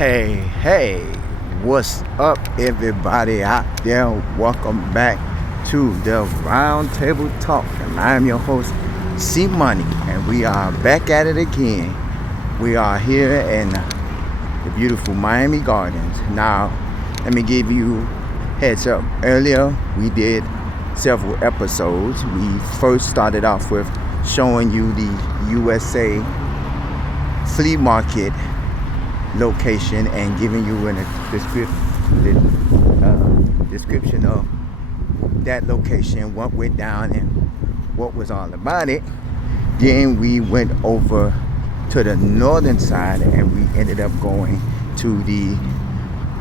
Hey, what's up, everybody out there? Welcome back to the Round Table Talk. And I'm your host, C Money, and we are back at it again. We are here in the beautiful Miami Gardens. Now, let me give you heads up. Earlier, we did several episodes. We first started off with showing you the USA flea market location and giving you a description of that location, what went down and what was all about it. Then we went over to the northern side and we ended up going to the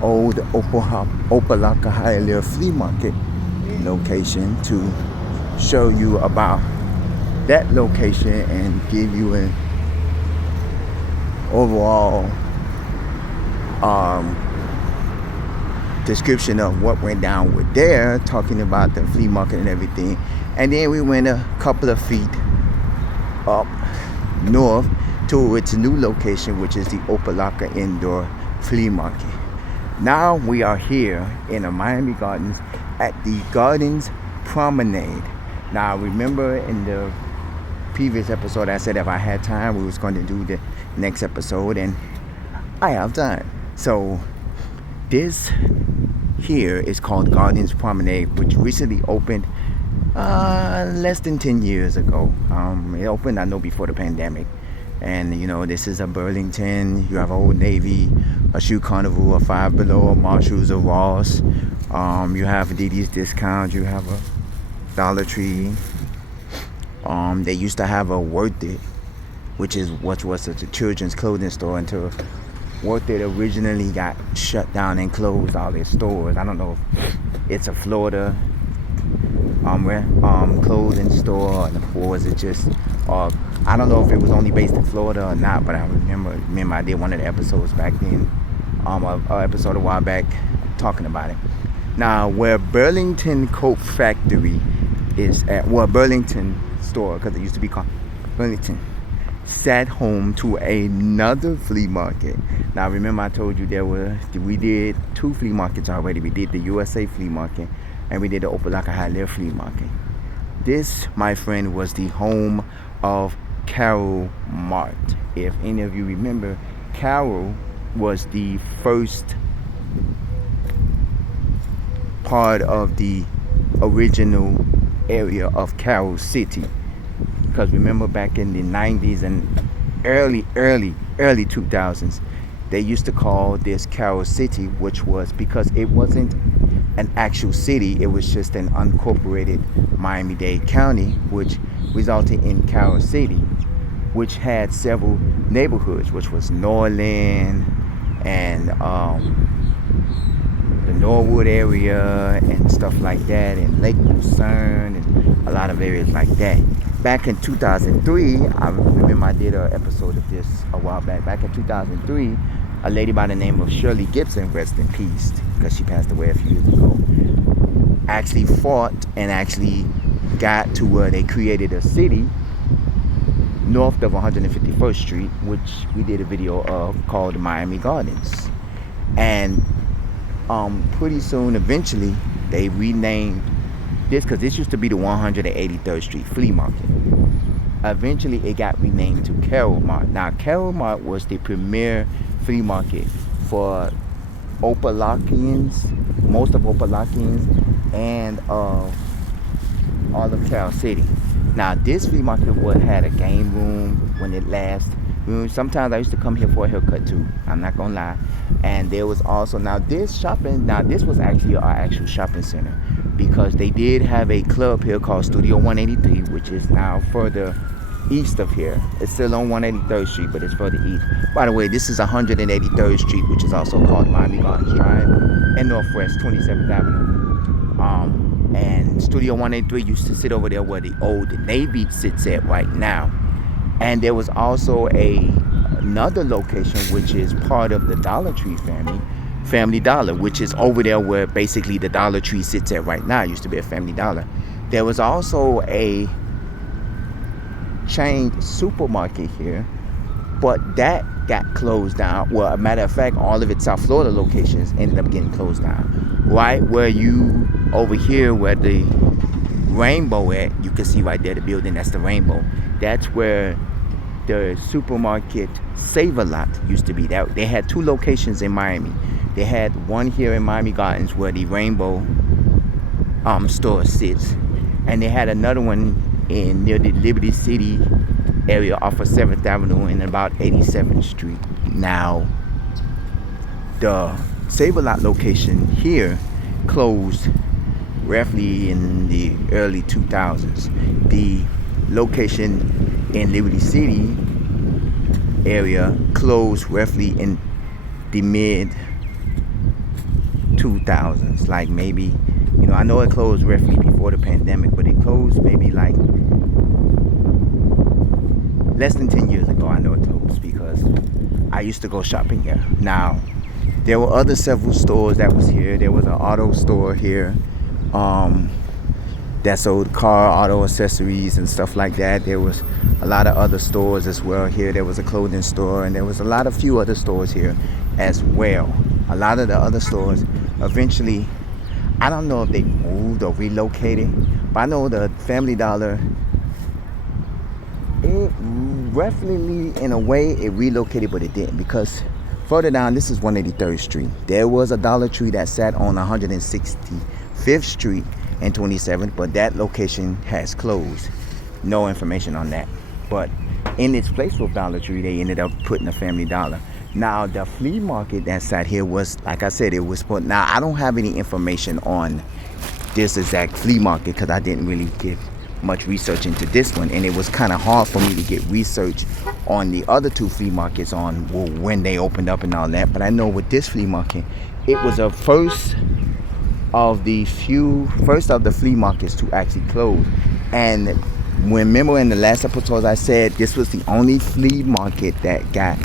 old Opelika Hialeah flea market location to show you about that location and give you an overall description of what went down with there, talking about the flea market and everything. And then we went a couple of feet up north to its new location, which is the Opelika Indoor Flea Market. Now we are here in the Miami Gardens at the Gardens Promenade. Now remember in the previous episode I said if I had time we was going to do the next episode, and I have time. So this here is called Gardens Promenade, which recently opened less than 10 years ago. It opened, I know, before the pandemic. And you know, this is a Burlington, you have Old Navy, a Shoe Carnival, a Five Below, a Marshalls, a Ross. You have Didi's Discount, you have a Dollar Tree. They used to have a Worth It, which was a children's clothing store until Worth It originally got shut down and closed all their stores. I don't know if it's a Florida clothing store or was it just I don't know if it was only based in Florida or not, but I remember I did one of the episodes back then, an episode a while back talking about it. Now where Burlington Coat Factory is at, Burlington store, because it used to be called Burlington, sat home to another flea market. Now remember I told you we did two flea markets already. We did the USA flea market and we did the Opelika Hialeah flea market. This, my friend, was the home of Carol Mart. If any of you remember, Carol was the first part of the original area of Carol City. Because remember back in the 90s and early 2000s, they used to call this Carol City, which was because it wasn't an actual city, it was just an unincorporated Miami-Dade County, which resulted in Carol City, which had several neighborhoods, which was Norland and the Norwood area and stuff like that, and Lake Lucerne and a lot of areas like that. Back in 2003, I remember I did an episode of this a while back. Back in 2003, a lady by the name of Shirley Gibson, rest in peace, because she passed away a few years ago, actually fought and actually got to where they created a city north of 151st Street, which we did a video of, called Miami Gardens. And pretty soon, eventually, they renamed this, because this used to be the 183rd Street Flea Market. Eventually, it got renamed to Carol Mart. Now, Carol Mart was the premier flea market for Opelikians, most of Opelikians, and all of Carol City. Now, this flea market had a game room when it last. Sometimes I used to come here for a haircut too, I'm not gonna lie. And there was also, this was actually our actual shopping center, because they did have a club here called Studio 183, which is now further east of here. It's still on 183rd Street, but it's further east. By the way, this is 183rd Street, which is also called Miami Gardens Drive, and Northwest 27th Avenue. And Studio 183 used to sit over there where the old Navy sits at right now. And there was also another location, which is part of the Dollar Tree Family Dollar, which is over there where basically the Dollar Tree sits at right now. It used to be a Family Dollar. There was also a chain supermarket here, but that got closed down. Well, a matter of fact, all of its South Florida locations ended up getting closed down. Right where you over here, where the Rainbow at, you can see right there the building. That's the Rainbow. That's where the supermarket Save-A-Lot used to be. That they had two locations in Miami. They had one here in Miami Gardens where the Rainbow store sits, and they had another one in near the Liberty City area off of 7th Avenue and about 87th Street. Now, the Save-A-Lot location here closed roughly in the early 2000s. The location in Liberty City area closed roughly in the mid 2000s, like maybe, I know it closed roughly before the pandemic, but it closed maybe like less than 10 years ago. I know it closed because I used to go shopping here. Now, there were other several stores that was here. There was an auto store here that sold car, auto accessories and stuff like that. There was a lot of other stores as well here. There was a clothing store, and there was a few other stores here as well. A lot of the other stores eventually, I don't know if they moved or relocated, but I know the Family Dollar, it roughly in a way it relocated, but it didn't, because further down, this is 183rd Street. There was a Dollar Tree that sat on 165th Street and 27th, but that location has closed. No information on that. But in its place with Dollar Tree, they ended up putting a Family Dollar. Now, the flea market that sat here was, like I said, it was put. Now, I don't have any information on this exact flea market because I didn't really give much research into this one, and it was kind of hard for me to get research on the other two flea markets on when they opened up and all that. But I know with this flea market, it was a first of the flea markets to actually close. And remember in the last episode I said this was the only flea market that got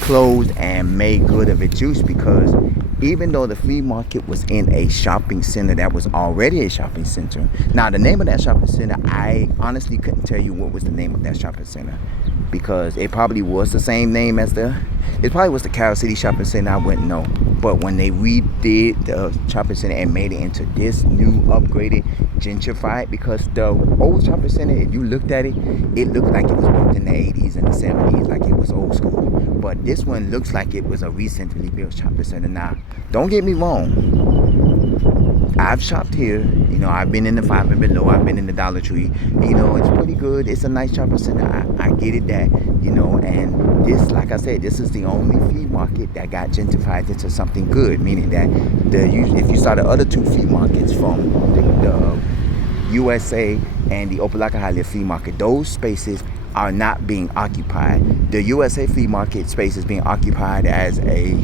closed and made good of its use, because even though the flea market was in a shopping center that was already a shopping center. Now, the name of that shopping center, I honestly couldn't tell you what was the name of that shopping center, because it probably was the same name as it probably was the Carol City Shopping Center, I wouldn't know. But when they redid the shopping center and made it into this new upgraded, gentrified, because the old shopping center, if you looked at it, it looked like it was built in the 80s and the 70s, like it was old school. But this one looks like it was a recently built shopping center. Now, don't get me wrong, I've shopped here. I've been in the 5 and Below. I've been in the Dollar Tree. It's pretty good. It's a nice shopping center. I get it that, and this, like I said, this is the only flea market that got gentrified into something good, meaning that if you saw the other two flea markets from the USA and the Opelika Hialeah flea market, those spaces are not being occupied. The USA flea market space is being occupied as a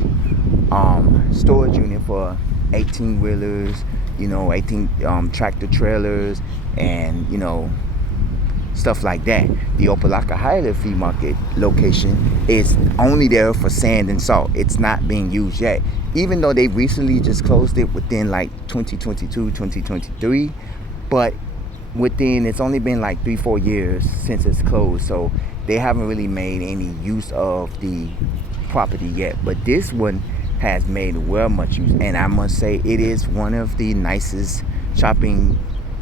storage unit for 18-wheelers, 18 tractor trailers, and stuff like that. The Opelika Hialeah flea market location is only there for sand and salt. It's not being used yet, even though they recently just closed it within like 2022, 2023. But it's only been like 3-4 years since it's closed, so they haven't really made any use of the property yet. But this one has made much use, and I must say it is one of the nicest shopping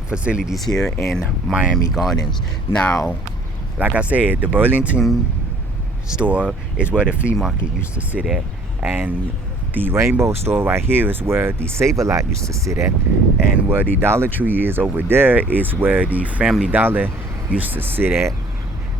facilities here in Miami Gardens. Now, like I said, the Burlington store is where the flea market used to sit at, and the Rainbow store right here is where the Save-A-Lot used to sit at, and where the Dollar Tree is over there is where the Family Dollar used to sit at,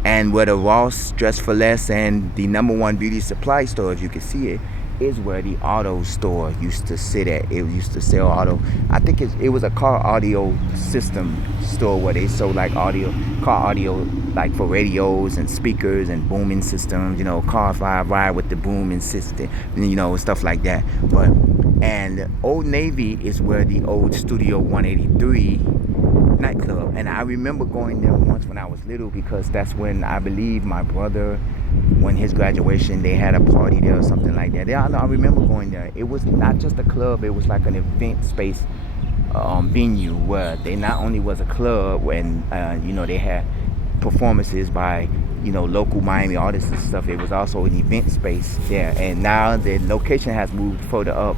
and where the Ross Dress for Less and the #1 beauty supply store, if you can see it, is where the auto store used to sit at. It used to sell auto. I think it was a car audio system store where they sold like car audio, like for radios and speakers and booming systems. Car ride with the booming system, stuff like that. And Old Navy is where the old Studio 183 nightclub, and I remember going there once when I was little, because that's when I believe my brother, when his graduation, they had a party there or something like that. I remember going there. It was not just a club, it was like an event space venue where they not only was a club when they had performances by local Miami artists and stuff. It was also an event space there, and now the location has moved further up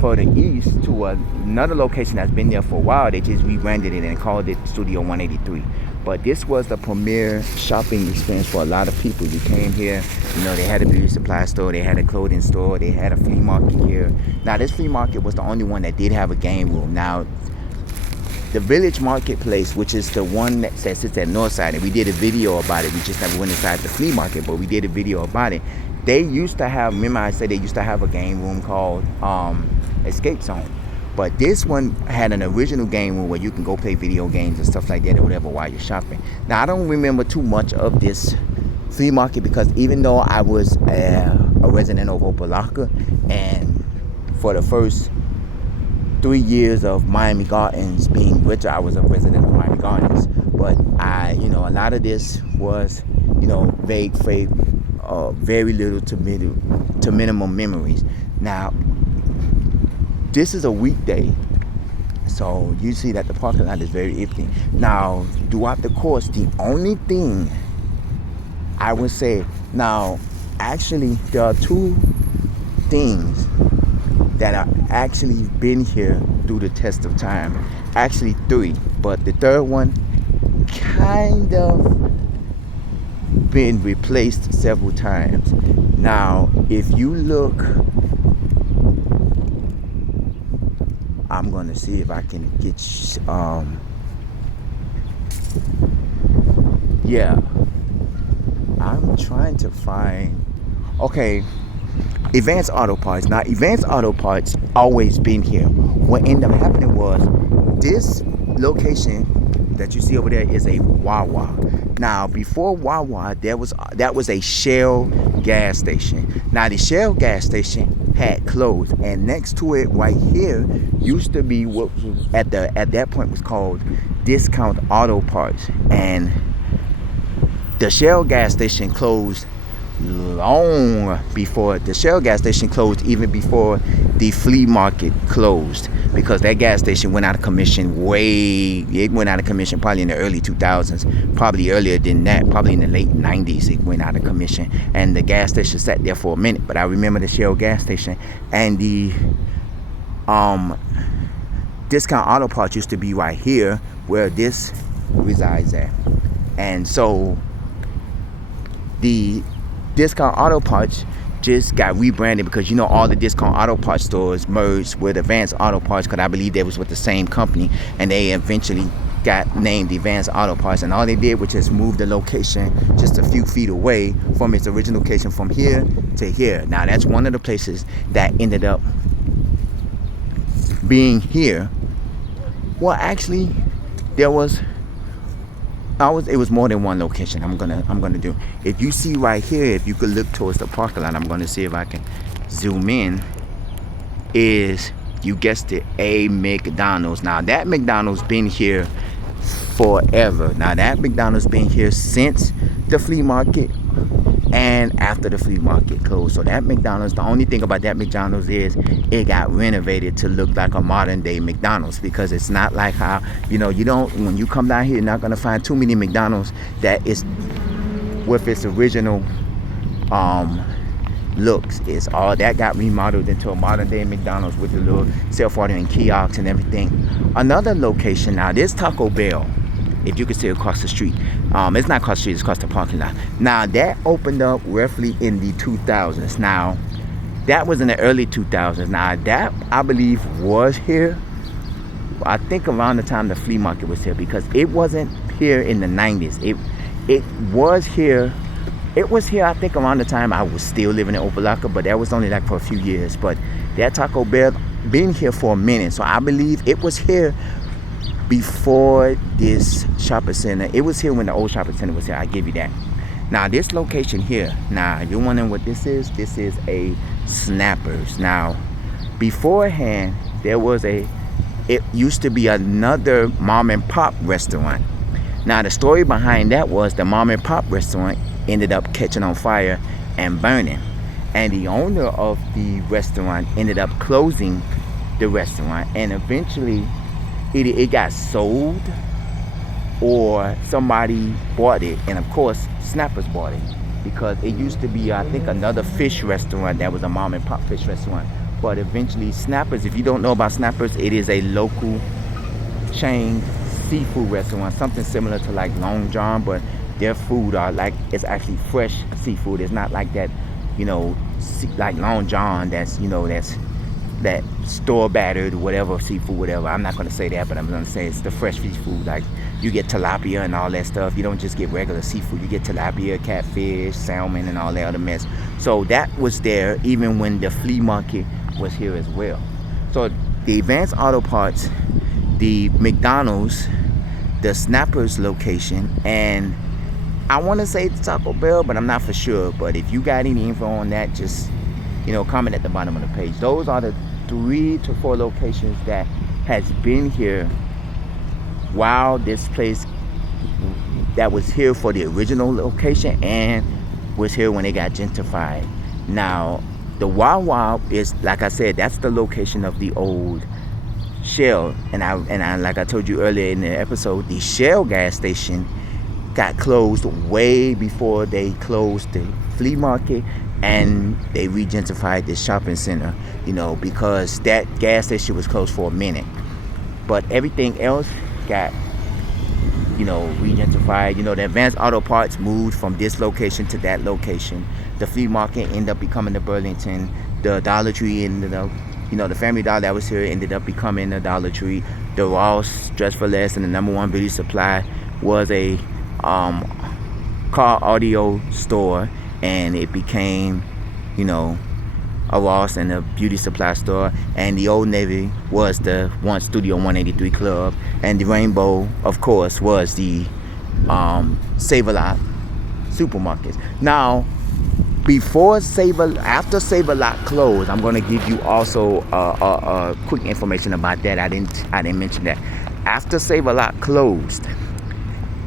further east to another location that's been there for a while. They just rebranded it and called it Studio 183. But this was the premier shopping experience for a lot of people. You came here, they had a beauty supply store, they had a clothing store, they had a flea market here. Now this flea market was the only one that did have a game room. Now the Village Marketplace, which is the one that sits at Northside, and we did a video about it. We just never went inside the flea market, but we did a video about it. They used to have, remember I said they used to have a game room called Escape Zone. But this one had an original game room where you can go play video games and stuff like that or whatever while you're shopping. Now I don't remember too much of this flea market because even though I was a resident of Opa-locka, and for the first 3 years of Miami Gardens being Winter, I was a resident of Miami Gardens. But a lot of this was, vague, very little to minimum memories. Now, this is a weekday, so you see that the parking lot is very empty. Now, throughout the course, the only thing I would say, now, actually, there are two things that are actually been here through the test of time. Actually, three, but the third one kind of been replaced several times. Now, if you look, I'm gonna see if I can get I'm trying to find, okay, Advanced Auto Parts. Now, Advanced Auto Parts always been here. What ended up happening was this location that you see over there is a Wawa. Now, before Wawa, that was a Shell gas station. Now, the Shell gas station had closed, and next to it, right here, used to be what was at that point was called Discount Auto Parts, and the Shell gas station closed long before the Shell gas station closed, even before the flea market closed, because that gas station went out of commission probably in the early 2000s, probably earlier than that, probably in the late 90s it went out of commission, and the gas station sat there for a minute. But I remember the Shell gas station, and the Discount Auto Parts used to be right here where this resides at. And so the Discount Auto Parts just got rebranded because all the Discount Auto Parts stores merged with Advanced Auto Parts, because I believe they was with the same company, and they eventually got named Advanced Auto Parts. And all they did was just move the location just a few feet away from its original location, from here to here. Now that's one of the places that ended up being here. Well, actually, it was more than one location. I'm gonna do. If you see right here, if you could look towards the parking lot, I'm gonna see if I can zoom in. Is, you guessed it, a McDonald's. Now that McDonald's been here forever. Now that McDonald's been here since the flea market and after the flea market closed. So that McDonald's, the only thing about that McDonald's is it got renovated to look like a modern day McDonald's, because it's not like how, you don't, when you come down here, you're not going to find too many McDonald's that is with its original looks. It's all that got remodeled into a modern day McDonald's with the little self-ordering kiosks and everything. Another location, now this Taco Bell, if you can see across the street, it's not across the street, it's across the parking lot. Now that opened up roughly in the 2000s. Now that was in the early 2000s. Now that, I believe, was here, I think, around the time the flea market was here, because it wasn't here in the 90s. It was here, I think, around the time I was still living in Opa-locka, but that was only like for a few years. But that Taco Bell been here for a minute, so I believe it was here before this shopping center. It was here when the old shopping center was here, I give you that. Now this location here, now you're wondering what this is a Snappers. Now beforehand it used to be another mom and pop restaurant. Now the story behind that was the mom and pop restaurant ended up catching on fire and burning, and the owner of the restaurant ended up closing the restaurant, and eventually it got sold or somebody bought it, and of course Snappers bought it because it used to be, I think, another fish restaurant that was a mom and pop fish restaurant. But eventually Snappers, if you don't know about Snappers, it is a local chain seafood restaurant, something similar to like Long John, but their food are like, it's actually fresh seafood. It's not like that, like Long John, that's that's that store battered whatever seafood, whatever. I'm not going to say that, but I'm going to say it's the fresh seafood. Like, you get tilapia and all that stuff. You don't just get regular seafood. You get tilapia, catfish, salmon, and all that other mess. So that was there even when the flea market was here as well. So the Advanced Auto Parts, the McDonald's, the Snappers location, and I want to say Taco Bell, but I'm not for sure. But if you got any info on that, just comment at the bottom of the page. Those are the 3 to 4 locations that has been here while this place that was here for the original location and was here when it got gentrified. Now, the Wawa is, like I said, that's the location of the old Shell, and I like I told you earlier in the episode, the Shell gas station got closed way before they closed the flea market, and they re-gentrified this shopping center, because that gas station was closed for a minute. But everything else got, re-gentrified. The Advanced Auto Parts moved from this location to that location. The flea market ended up becoming the Burlington. The Dollar Tree ended up, the Family Dollar that was here ended up becoming the Dollar Tree. The Ross Dress for Less and the Number One Beauty Supply was a car audio store, and it became, a Ross and a beauty supply store. And the Old Navy was the one Studio 183 Club, and the Rainbow, of course, was the Save-A-Lot supermarkets. Now, after Save-A-Lot closed, I'm going to give you also quick information about that. I didn't mention that. After Save-A-Lot closed,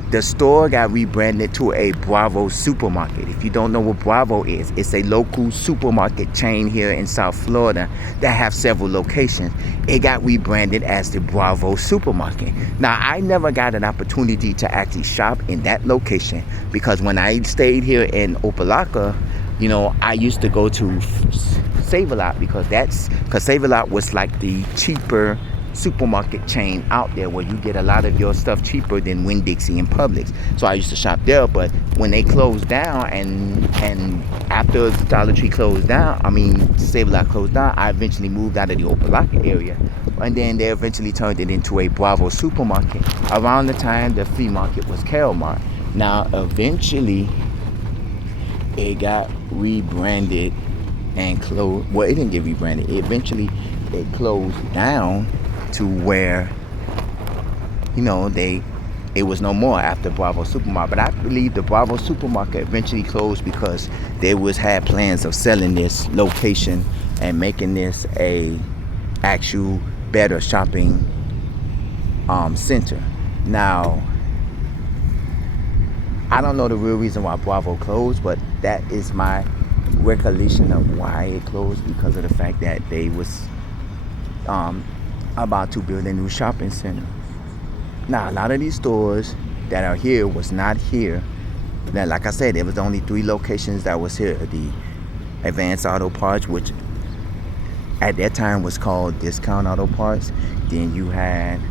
the store got rebranded to a Bravo supermarket. If you don't know what Bravo is, it's a local supermarket chain here in South Florida that have several locations. It got rebranded as the Bravo supermarket. Now, I never got an opportunity to actually shop in that location because when I stayed here in Opelika, I used to go to Save-A-Lot because Save-A-Lot was like the cheaper supermarket chain out there where you get a lot of your stuff cheaper than Winn-Dixie and Publix. So I used to shop there, but when they closed down and after Dollar Tree closed down, Save-A-Lot closed down, I eventually moved out of the Opelika area, and then they eventually turned it into a Bravo supermarket. Around the time the flea market was Carol Mart. Now eventually it got rebranded and closed. Well, it didn't get rebranded. It closed down to where, it was no more after Bravo Supermarket. But I believe the Bravo Supermarket eventually closed because they had plans of selling this location and making this a actual better shopping center. Now, I don't know the real reason why Bravo closed, but that is my recollection of why it closed, because of the fact that they was about to build a new shopping center. Now, a lot of these stores that are here was not here. Now, like I said, there was only 3 locations that was here. The Advanced Auto Parts, which at that time was called Discount Auto Parts. Then you had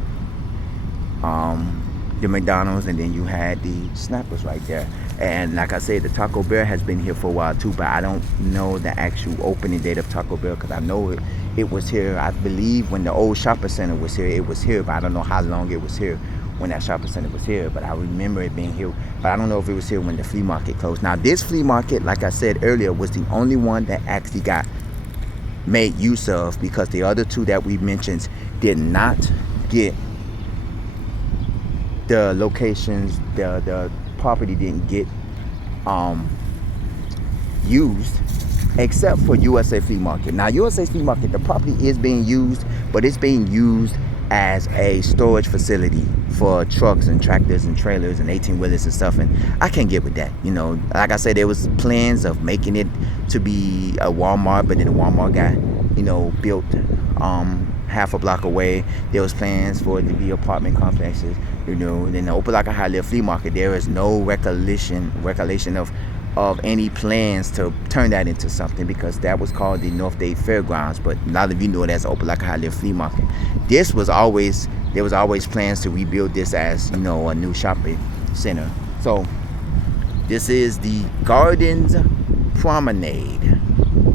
the McDonald's, and then you had the Snappers right there. And like I said, the Taco Bell has been here for a while too, but I don't know the actual opening date of Taco Bell because I know it was here. I believe when the old shopping center was here, it was here, but I don't know how long it was here when that shopping center was here. But I remember it being here, but I don't know if it was here when the flea market closed. Now, this flea market, like I said earlier, was the only one that actually got made use of, because the other 2 that we mentioned did not get the locations, the property didn't get used, except for USA Flea Market. Now, USA Flea Market, the property is being used, but it's being used as a storage facility for trucks and tractors and trailers and 18-wheelers and stuff, and I can't get with that. Like I said, there was plans of making it to be a Walmart, but then the Walmart got built half a block away, there was plans for it to be apartment complexes. You know, in the Opelika Hialeah Flea Market, there is no recollection of any plans to turn that into something, because that was called the North Dade Fairgrounds, but a lot of you know it as Opelika Hialeah Flea Market. There was always plans to rebuild this as, you know, a new shopping center. So this is the Gardens Promenade,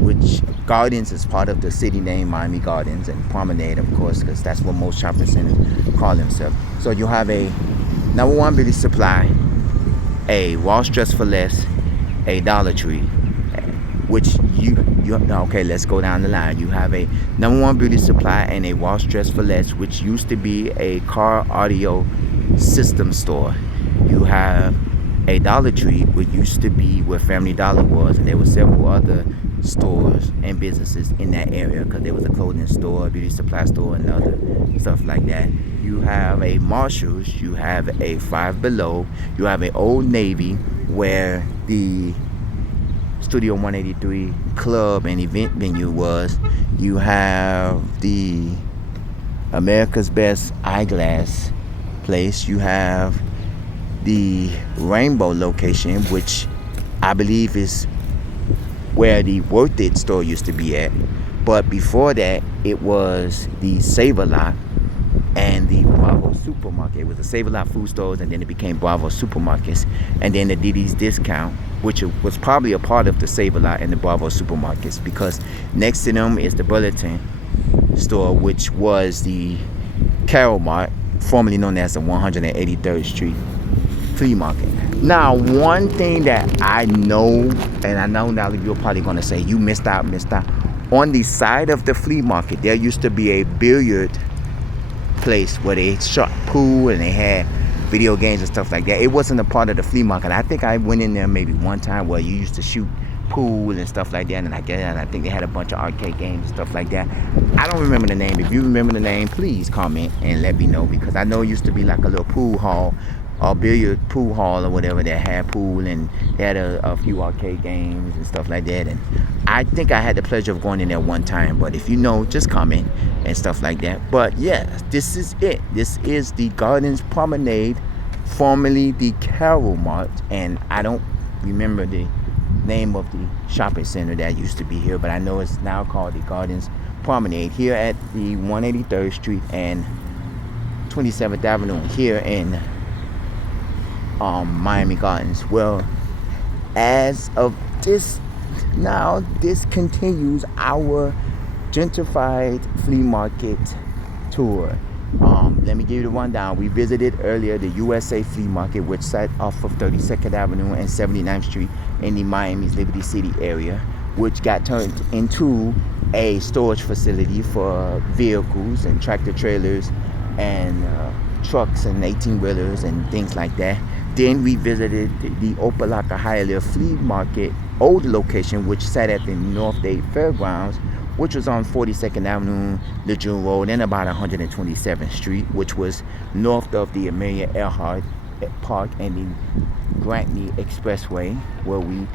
which Gardens is part of the city name Miami Gardens, and Promenade, of course, because that's what most shopping centers call themselves. So you have a number one beauty supply, a Ross Dress for Less, a Dollar Tree, which you okay, let's go down the line. You have a number one beauty supply and a Ross Dress for Less, which used to be a car audio system store. You have a Dollar Tree, which used to be where Family Dollar was, and there were several other stores and businesses in that area, because there was a clothing store, a beauty supply store, and other stuff like that. You have a Marshalls, you have a Five Below, you have an Old Navy, where the Studio 183 club and event venue was. You have the America's Best Eyeglass place. You have the Rainbow location, which I believe is where the Worth It store used to be at. But before that, it was the Save-A-Lot and the Bravo Supermarket. It was the Save-A-Lot food stores, and then it became Bravo Supermarkets, and then the Didi's Discount, which was probably a part of the Save-A-Lot and the Bravo Supermarkets, because next to them is the Burlington store, which was the Carol Mart, formerly known as the 183rd Street Flea Market. Now, one thing that I know, and I know now you're probably going to say, you missed out. On the side of the flea market, there used to be a billiard place where they shot pool and they had video games and stuff like that. It wasn't a part of the flea market. I think I went in there maybe one time where you used to shoot pool and stuff like that, and I think they had a bunch of arcade games and stuff like that. I don't remember the name. If you remember the name, please comment and let me know, because I know it used to be like a little pool hall, or billiard pool hall or whatever, that had pool, and they had a few arcade games and stuff like that. And I think I had the pleasure of going in there one time, but if you know, just comment and stuff like that. But yeah, this is it. This is the Gardens Promenade, formerly the Carol Mart, and I don't remember the name of the shopping center that used to be here, but I know it's now called the Gardens Promenade, here at the 183rd Street and 27th Avenue here in Miami Gardens. Well, as of this now, this continues our gentrified flea market tour. Let me give you the rundown. We visited earlier the USA Flea Market, which sat off of 32nd Avenue and 79th Street in the Miami's Liberty City area, which got turned into a storage facility for vehicles and tractor trailers and trucks and 18-wheelers and things like that. Then we visited the Opelika Hialeah Flea Market old location, which sat at the North Dade Fairgrounds, which was on 42nd Avenue, Lejeune Road, and about 127th Street, which was north of the Amelia Earhart Park and the Grantney Expressway, where we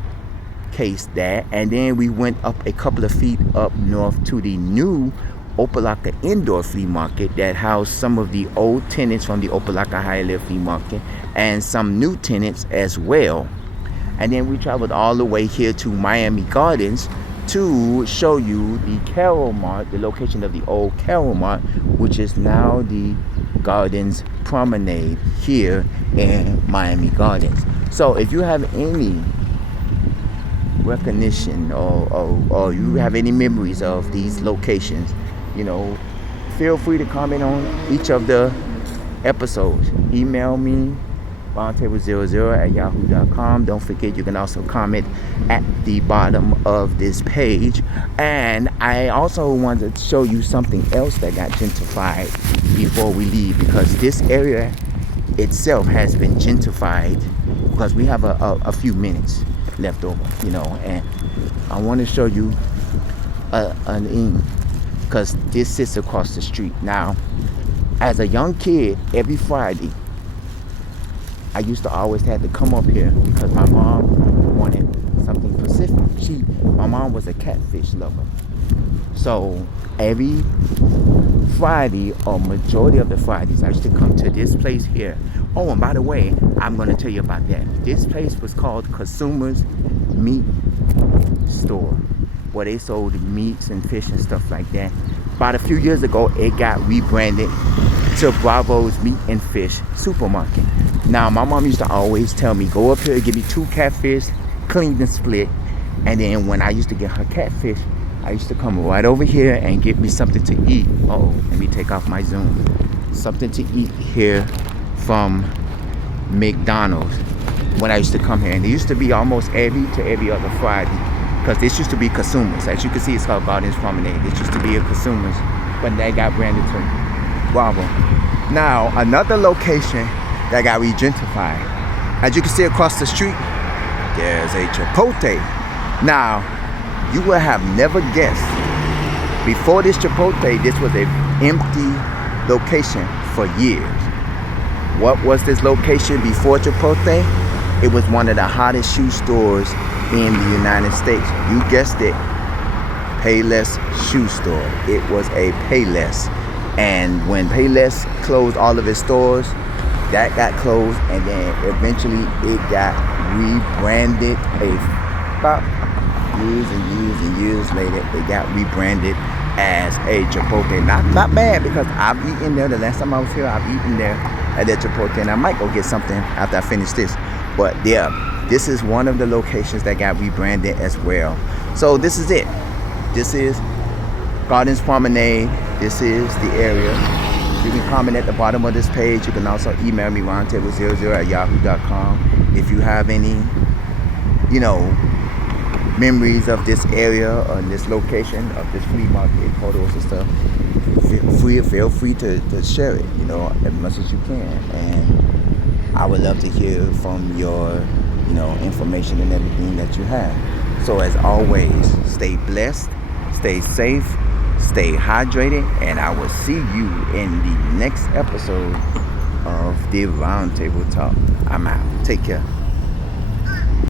cased that. And then we went up a couple of feet up north to the new Opelika Indoor Flea Market that housed some of the old tenants from the Opelika Hialeah Flea Market and some new tenants as well. And then we traveled all the way here to Miami Gardens to show you the Carol Mart, the location of the old Carol Mart, which is now the Gardens Promenade here in Miami Gardens. So if you have any recognition or you have any memories of these locations, you know, feel free to comment on each of the episodes. Email me, bondtable00@yahoo.com. Don't forget, you can also comment at the bottom of this page. And I also wanted to show you something else that got gentrified before we leave, because this area itself has been gentrified, because we have a few minutes left over, you know, and I want to show you an inn, because this sits across the street. Now, as a young kid, every Friday I used to always have to come up here because my mom wanted something Pacific. My mom was a catfish lover. So every Friday, or majority of the Fridays, I used to come to this place here. Oh, and by the way, I'm going to tell you about that. This place was called Consumers Meat Store, where they sold meats and fish and stuff like that. About a few years ago, it got rebranded to Bravo's Meat and Fish Supermarket. Now, my mom used to always tell me, go up here, give me 2 catfish, cleaned and split. And then when I used to get her catfish, I used to come right over here and get me something to eat. Oh, let me take off my zoom. Something to eat here from McDonald's when I used to come here. And it used to be almost every other Friday, because this used to be Consumers. As you can see, it's called Gardens Promenade. This used to be a Consumers, but they got branded to Bravo. Now, another location that got regentrified. As you can see across the street, there's a Chipotle. Now, you would have never guessed, before this Chipotle, this was an empty location for years. What was this location before Chipotle? It was one of the hottest shoe stores in the United States. You guessed it, Payless Shoe Store. It was a Payless. And when Payless closed all of its stores, that got closed, and then eventually it got rebranded. About years later, it got rebranded as a Chipotle. Not bad, because I've eaten there. The last time I was here, I've eaten there at that Chipotle, and I might go get something after I finish this. But yeah, this is one of the locations that got rebranded as well. So this is it. This is Gardens Promenade. This is the area. You can comment at the bottom of this page. You can also email me, roundtable00@yahoo.com. If you have any, memories of this area or this location of this flea market, photos and stuff, feel free to share it, as much as you can. And I would love to hear from your, information and everything that you have. So as always, stay blessed, stay safe, stay hydrated, and I will see you in the next episode of the Roundtable Talk. I'm out. Take care.